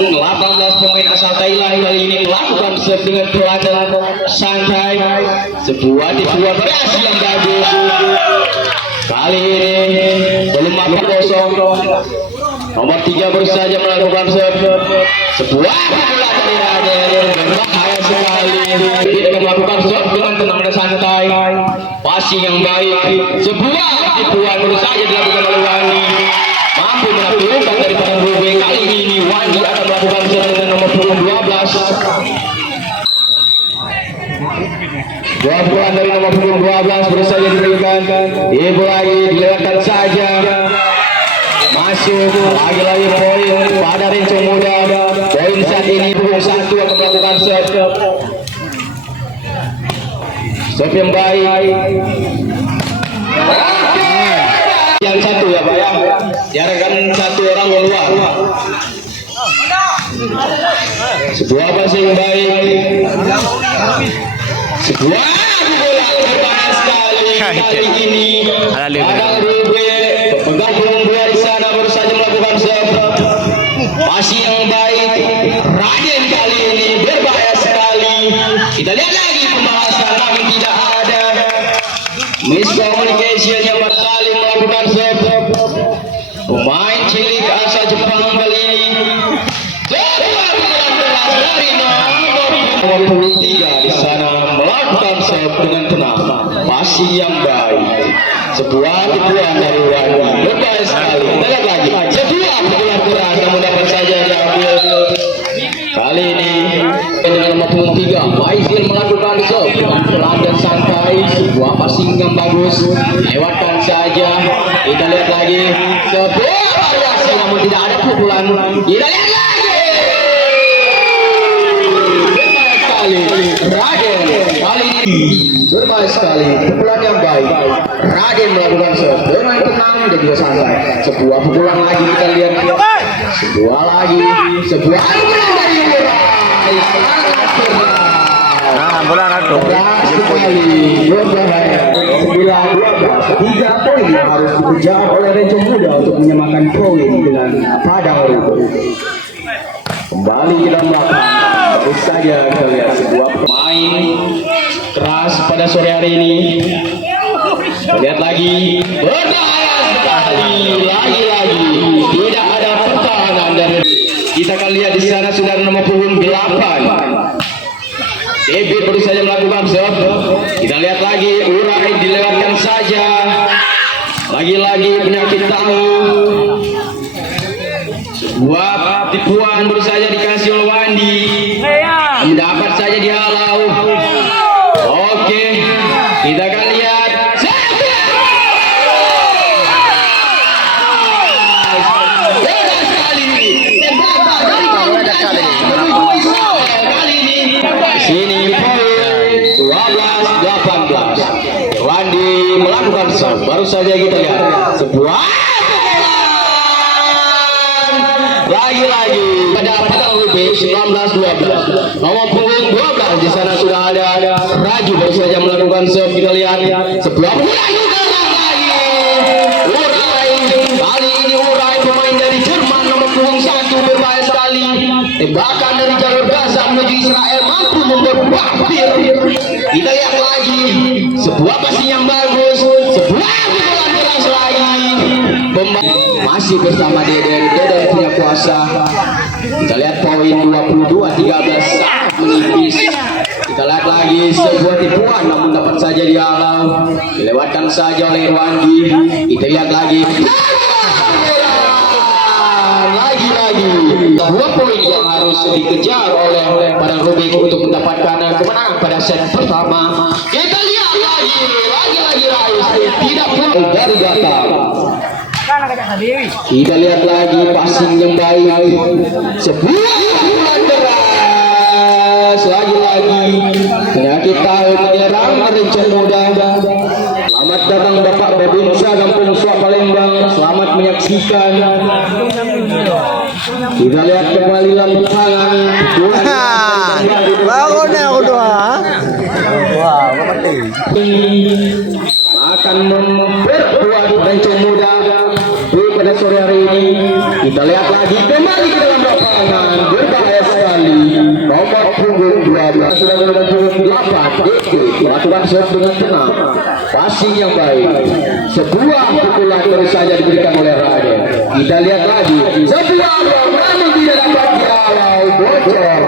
18 pemain asal Thailand kali ini melakukan serve dengan pelan santai, sebuah dibuat kreasi yang bagus. Kali ini belum mampu kosong. Nomor 3 baru saja melakukan serve, sebuah pukulan dari Raden, berbahaya sekali. Dia akan melakukan serve dengan tenang dan santai, passing yang baik, sebuah tipuan baru saja dilakukan oleh Wandi, mampu menaklukkan daripada Rube. Kali ini Wandi akan melakukan serve dengan nomor 12. Dua pukulan dari nomor 12 baru saja diberikan. Ibu lagi dilewatkan saja. Masuk lagi-lagi poin pada Rincong Muda. Poin saat ini pukul 1 akan melakukan serve. Serve yang baik. Yang satu ya Pak ya. Jarakkan satu orang keluar. Sebuah passing yang baik. Sebuah bola berbahaya sekali. Kali ini ada Rube pegang belum dua di sana baru saja melakukan serve. Passing yang baik. Raden kali ini berbahaya sekali. Kita lihat lagi pembahasan namun tidak ada miscommunication yang kali melakukan serve. Pemain cilik asal Jepang kali ini. Nomor 23 di sana melakukan serve dengan tenang, passing yang baik, sebuah tipuan dari Wandi, berbahaya sekali. Lihat lagi, sebuah pukulan keras namun dapat saja diambil. Kali ini dengan nomor 23 Faizil melakukan serve pelan dan santai, sebuah passing yang bagus, lewatkan saja. Kita lihat lagi, sebuah variasi namun tidak ada pukulan. Kita lihat lagi. Raden kali ini berbahaya sekali, pukulan yang baik. Raden melakukan serve dengan tenang dan juga santai. Sebuah pukulan lagi kita lihat. Sebuah lagi, sebuah pukulan dari Urai. Nah, bola itu sekali berbahaya. 9-12, 3 poin yang harus dikejar oleh Rincong Muda untuk menyamakan poin dengan Padang Ruko. Kembali kita melakukan. Baru saja kita lihat sebuah pemain keras pada sore hari ini. Lihat lagi, berbahaya sekali, lagi-lagi tidak ada pertahanan dari. Kita akan lihat di sana sudah nomor 8. David baru saja melakukan serve. Kita lihat lagi, Urai dilewatkan saja. Lagi-lagi penyakit tahu. Sebuah tipuan baru saja dikasih oleh Wandi, mendapat saja dihalau. Oke, kita akan lihat. Kali ini sini poin 12-18. Wandi melakukan serve. Baru saja kita lihat sebuah lagi-lagi pada Rube 19-12. Nomor punggung 12 di sana sudah ada Raju baru saja melakukan serve. Kita lihat sebuah pukulan juga lagi. Urai kali ini Urai pemain dari Jerman nomor punggung 1 berbahaya sekali. Tembakan dari jalur Gaza menuju Israel mampu membuat wafir. Kita lihat lagi sebuah passing yang bagus, sebuah pukulan keras lagi. Masih bersama Deden punya kuasa. Kita lihat poin 22-13 sangat menipis. Kita lihat lagi sebuah tipuan namun dapat saja dihalau, dilewatkan saja oleh Wandi. Kita lihat lagi dua poin yang harus dikejar oleh Padang Rubik untuk mendapatkan kemenangan pada set pertama. Kita lihat lagi Rais tidak pulang dari datang. Kita lihat lagi passing yang baik, sebuah pukulan keras, lagi-lagi penyakit tahu menyerang Rincong Muda. Selamat datang Bapak Babinsa Kampung Suap Palembang, selamat menyaksikan. Kita lihat kembali lampangan. Bangun ya aku doa. Wah, akan memperkuat Rincong Muda pada sore hari ini. Kita lihat lagi kembali ke dalam lapangan. 12 sudah nomor punggung 8 DK melakukan serve dengan tenang, passing yang baik, sebuah pukulan terus saja diberikan oleh Raden. Kita lihat lagi sebuah bola namun tidak dapat dihalau, bocor.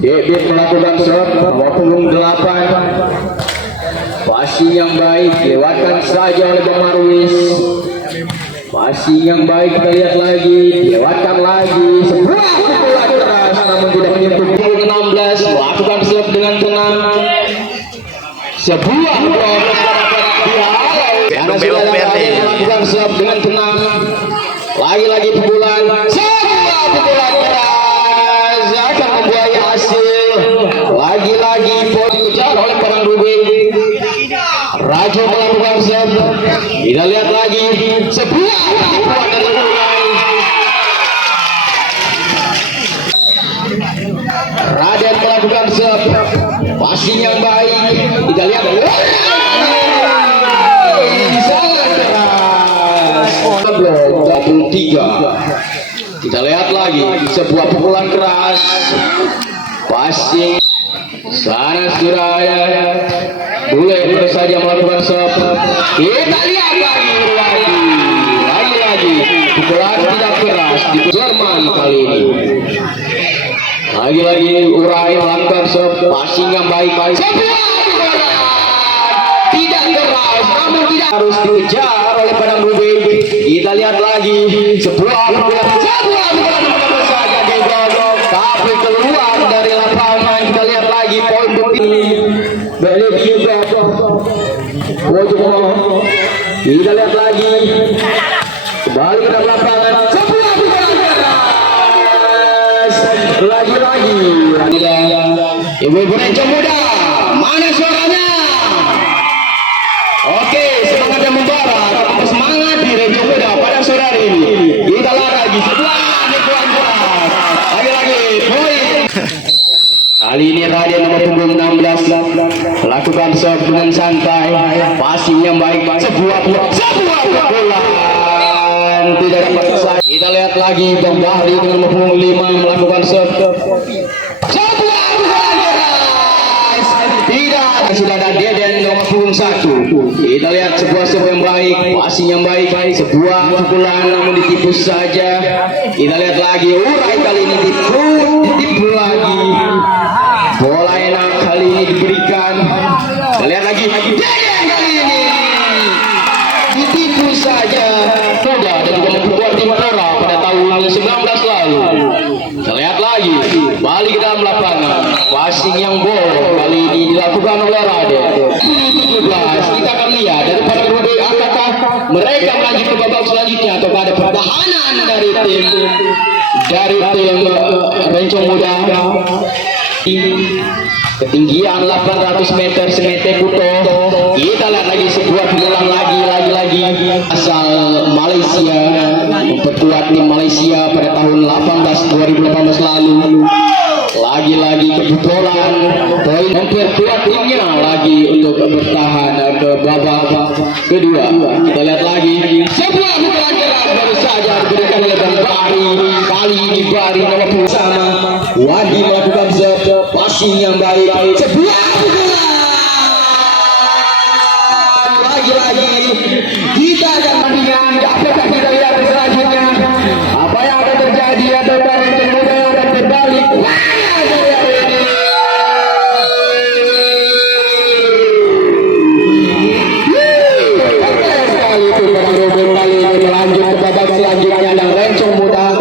Debit melakukan serve nomor punggung 8, passing yang baik dilewatkan saja oleh Bang Marwis. Passing yang baik kita lihat lagi, dilewatkan lagi, sebuah pukulan keras namun tidak menyentuh punggung 16, melakukan serve dengan tenang, sebuah bola dihalau karena sudah dapat melakukan serve dengan tenang. Lagi-lagi pukulan, sebuah pukulan keras akan membuahkan hasil. Lagi-lagi poin dikejar oleh Padang Rubin. Raju melakukan serve. Kita lihat lagi sebuah pukulan dari Urai. Raden melakukan serve, passing yang baik. Kita lihat sangat keras. 23. Kita lihat lagi sebuah pukulan keras, passing sana Suraya boleh saja melakukan serve. Kita lihat lagi pukulan tidak keras di Jerman kali ini. Lagi-lagi Urai melakukan serve, passing yang baik-baik, sebuah pukulan tidak keras namun tidak harus dikejar oleh Padang Rubin. Kita lihat lagi sebuah pukulan saja digolong tapi keluar dari lapangan. Kita lihat lagi poin balik juga. Kita lihat lagi kembali ke dalam lapangan, sebuah pukulan keras lagi-lagi. Ibu-ibu Rencong Muda, mana suaranya? Oke, semangat yang membara, semangat di Rencong Muda pada sore hari ini. Kita lagi sebuah pukulan keras, lagi-lagi poin. Kali ini Raden nomor punggung 16 melakukan serve dengan santai, passing yang baik, sebuah pukulan tidak dapat selesai. Kita lihat lagi Bang Bahri dengan nomor punggung 5 melakukan serve, sebuah pukulan keras tidak. Sudah ada Deden nomor punggung 1. Kita lihat sebuah serve yang baik, passing yang baik, sebuah pukulan namun ditipu saja. Kita lihat lagi Urai kali ini ditipu lagi. Bola enak kali ini diberikan. Kita lihat lagi Deden kali ini ditipu saja. Sudah dan juga memperkuat Timora pada tahun 19 lalu. Kita lihat lagi balik ke dalam lapangan, passing yang bolong kali ini dilakukan oleh Raden. 17 kita akan lihat daripada Rubin, apakah mereka lanjut ke babak selanjutnya atau ada pertahanan dari tim Rencong Muda. Ketinggian 800 meter semete Kuto. Kita lihat lagi sebuah pukulan lagi asal Malaysia, memperkuat tim Malaysia pada tahun 2018 lalu. Lagi-lagi kebobolan poin, memperkuat timnya lagi untuk bertahan ke babak kedua. Kita lihat lagi sebuah pukulan keras baru saja diberikan oleh Bang Bahri. Kali ini Bahri nomor bersama Wadi melakukan serve, passing yang baik, sebuah pukulan lagi-lagi. Kita akan melihat apakah kita lihat selanjutnya apa yang akan terjadi atau Rencong Muda yang akan berbalik. Lanjut ke babak selanjutnya dan Rencong Muda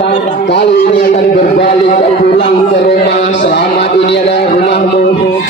kali ini akan berbalik pulang ke rumah. Selamat, ini adalah rumahmu.